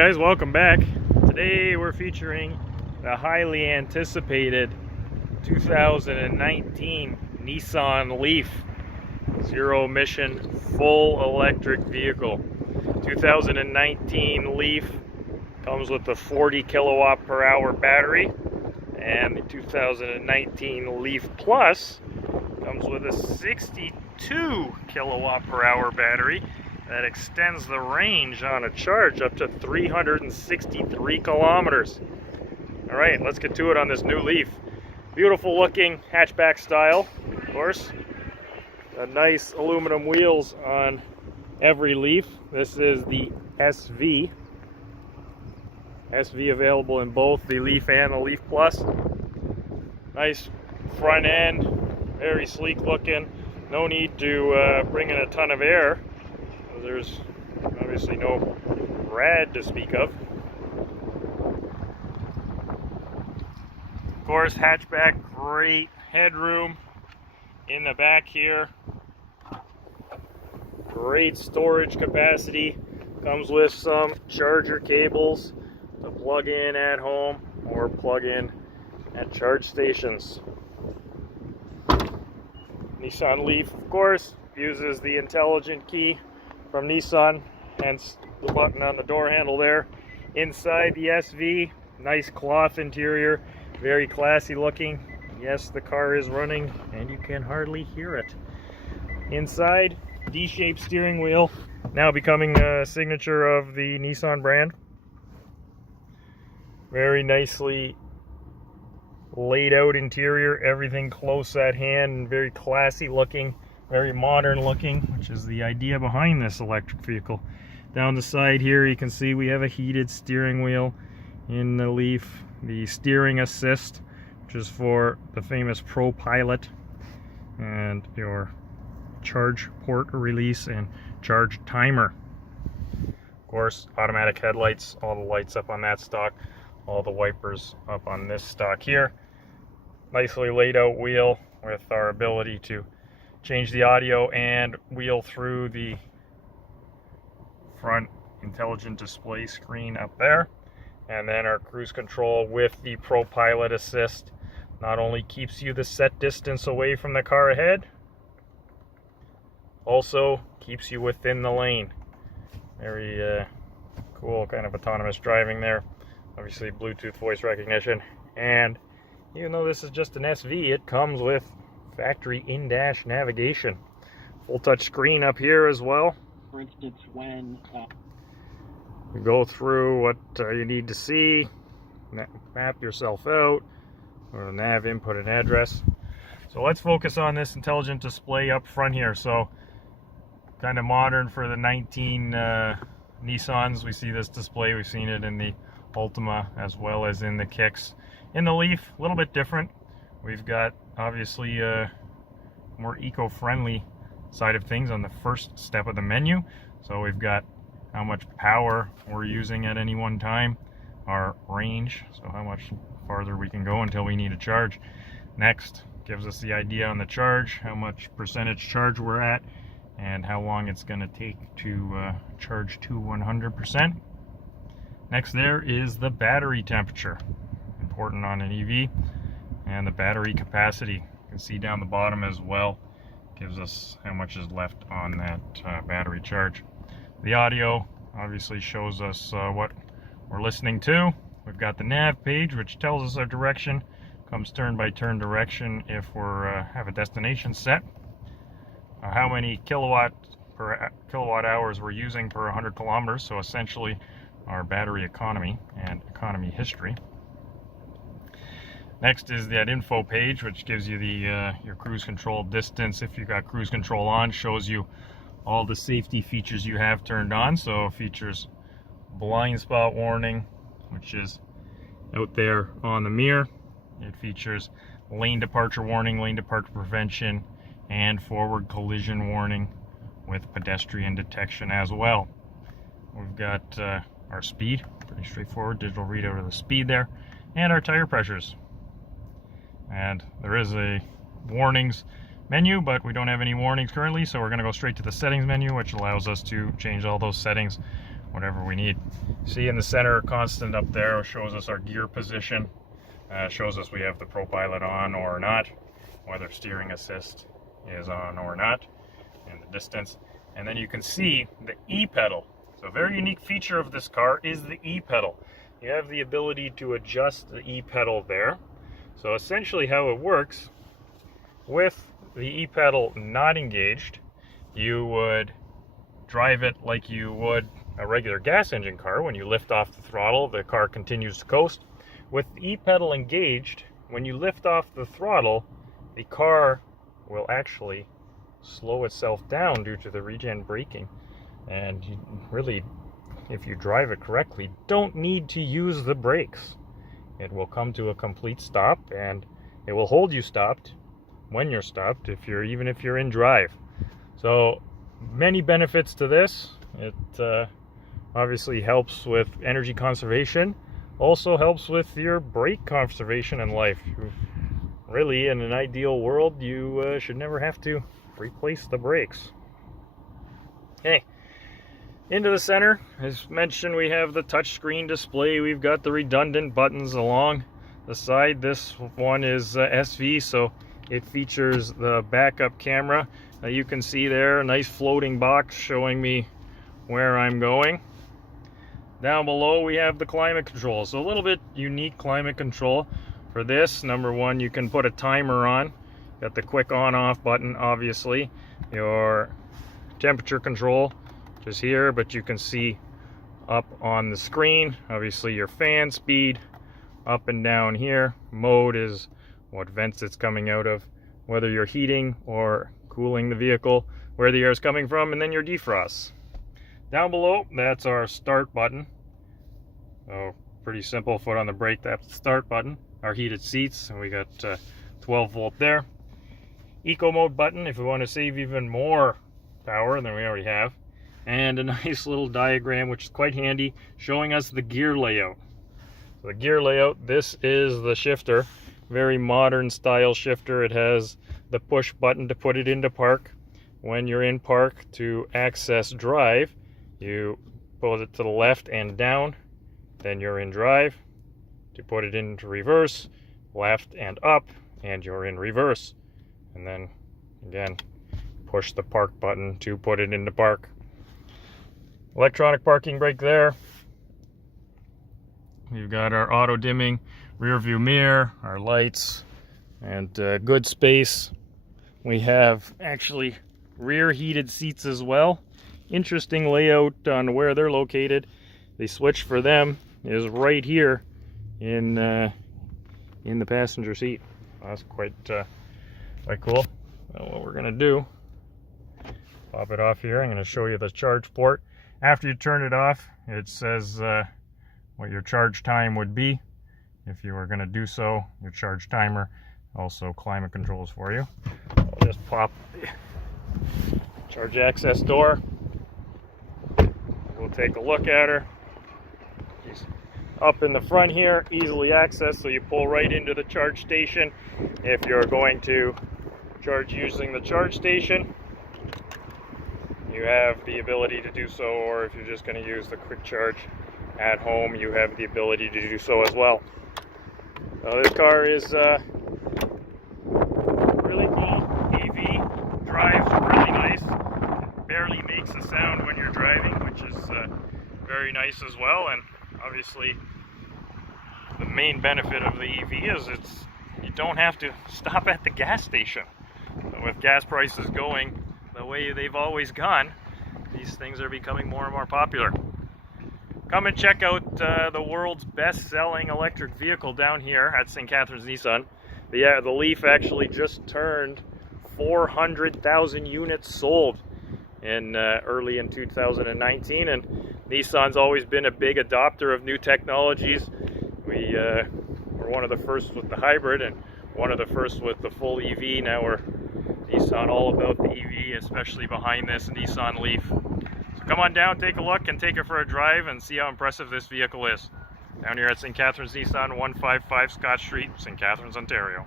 Guys, welcome back. Today we're featuring the highly anticipated 2019 Nissan Leaf zero emission full electric vehicle. 2019 Leaf comes with a 40 kilowatt per hour battery, and the 2019 Leaf Plus comes with a 62 kilowatt per hour battery that extends the range on a charge up to 363 kilometers. All right, let's get to it on this new Leaf. Beautiful looking hatchback style, of course. Nice aluminum wheels on every Leaf. This is the SV. SV available in both the Leaf and the Leaf Plus. Nice front end, very sleek looking. No need to bring in a ton of air. There's obviously no rad to speak of. Of course, hatchback, great headroom in the back here. Great storage capacity. Comes with some charger cables to plug in at home or plug in at charge stations. Nissan Leaf, of course, uses the intelligent key from Nissan, hence the button on the door handle there. Inside the SV, nice cloth interior, very classy looking. Yes, the car is running and you can hardly hear it. Inside, D-shaped steering wheel, now becoming a signature of the Nissan brand. Very nicely laid out interior, everything close at hand and very classy looking. Very modern looking, which is the idea behind this electric vehicle. Down the side here you can see we have a heated steering wheel in the Leaf. The steering assist, which is for the famous Pro Pilot, and your charge port release and charge timer. Of course, automatic headlights, all the lights up on that stock, all the wipers up on this stock here. Nicely laid out wheel with our ability to change the audio and wheel through the front intelligent display screen up there. And then our cruise control with the Pro Pilot assist not only keeps you the set distance away from the car ahead, also keeps you within the lane. Very cool kind of autonomous driving there. Obviously Bluetooth voice recognition, and even though this is just an SV, it comes with factory in-dash navigation. Full touch screen up here as well. For instance, when you go through what you need to see, map yourself out, or nav input and address. So let's focus on this intelligent display up front here. So kind of modern for the 19 Nissans. We see this display. We've seen it in the Ultima as well as in the Kicks. In the Leaf, a little bit different. We've got obviously a more eco-friendly side of things on the first step of the menu. So we've got how much power we're using at any one time, our range, so how much farther we can go until we need a charge. Next, gives us the idea on the charge, how much percentage charge we're at, and how long it's going to take to charge to 100%. Next there is the battery temperature, important on an EV. And the battery capacity, you can see down the bottom as well, gives us how much is left on that battery charge. The audio obviously shows us what we're listening to. We've got the nav page, which tells us our direction, comes turn by turn direction if we're have a destination set. How many kilowatt hours we're using per 100 kilometers, so essentially our battery economy and economy history. Next is that info page, which gives you the your cruise control distance. If you've got cruise control on, shows you all the safety features you have turned on. So it features blind spot warning, which is out there on the mirror. It features lane departure warning, lane departure prevention, and forward collision warning with pedestrian detection as well. We've got our speed, pretty straightforward, digital readout of the speed there, and our tire pressures. And there is a warnings menu, but we don't have any warnings currently, so we're going to go straight to the settings menu, which allows us to change all those settings whatever we need. See in the center constant up there shows us our gear position, shows us we have the ProPilot on or not, whether steering assist is on or not, and the distance. And then you can see the E-pedal. So a very unique feature of this car is the E-pedal. You have the ability to adjust the E-pedal there. So essentially how it works, with the E-pedal not engaged, you would drive it like you would a regular gas engine car. When you lift off the throttle, the car continues to coast. With the E-pedal engaged, when you lift off the throttle, the car will actually slow itself down due to the regen braking. And you really, if you drive it correctly, don't need to use the brakes. It will come to a complete stop, and it will hold you stopped when you're stopped, even if you're in drive. So many benefits to this. It obviously helps with energy conservation, also helps with your brake conservation in life. Really, in an ideal world, you should never have to replace the brakes. Okay, into the center, as mentioned, we have the touchscreen display. We've got the redundant buttons along the side. This one is SV, so it features the backup camera. You can see there a nice floating box showing me where I'm going. Down below we have the climate control. So a little bit unique climate control for this. Number one, you can put a timer on. Got the quick on-off button, obviously. Your temperature control, which is here, but you can see up on the screen, obviously your fan speed, up and down here. Mode is what vents it's coming out of, whether you're heating or cooling the vehicle, where the air is coming from, and then your defrost. Down below, that's our start button. So pretty simple, foot on the brake, that's the start button. Our heated seats, and we got 12 volt there. Eco mode button if we want to save even more power than we already have. And a nice little diagram, which is quite handy, showing us the gear layout. So the gear layout, this is the shifter. Very modern style shifter. It has the push button to put it into park. When you're in park, to access drive, you pull it to the left and down, then you're in drive. To put it into reverse, left and up, and you're in reverse. And then again, push the park button to put it into park. Electronic parking brake there. We've got our auto dimming rear view mirror, our lights, and good space. We have actually rear heated seats as well. Interesting layout on where they're located. The switch for them is right here in the passenger seat. That's quite cool. What we're gonna do, pop it off here. I'm gonna show you the charge port. After you turn it off, it says what your charge time would be if you were gonna do so. Your charge timer, also climate controls for you. I'll just pop the charge access door. We'll take a look at her. She's up in the front here, easily accessed, so you pull right into the charge station if you're going to charge using the charge station. You have the ability to do so, or if you're just going to use the quick charge at home, you have the ability to do so as well. So this car is really cool. EV, drives really nice. It barely makes a sound when you're driving, which is very nice as well. And obviously the main benefit of the EV is you don't have to stop at the gas station. So with gas prices going the way they've always gone, these things are becoming more and more popular. Come and check out the world's best-selling electric vehicle down here at St. Catharines Nissan. The Leaf actually just turned 400,000 units sold early in 2019, and Nissan's always been a big adopter of new technologies. We're one of the first with the hybrid and one of the first with the full EV. Now we're Nissan all about the EV, especially behind this Nissan Leaf. So come on down, take a look, and take it for a drive and see how impressive this vehicle is. Down here at St. Catharines Nissan, 155 Scott Street, St. Catharines, Ontario.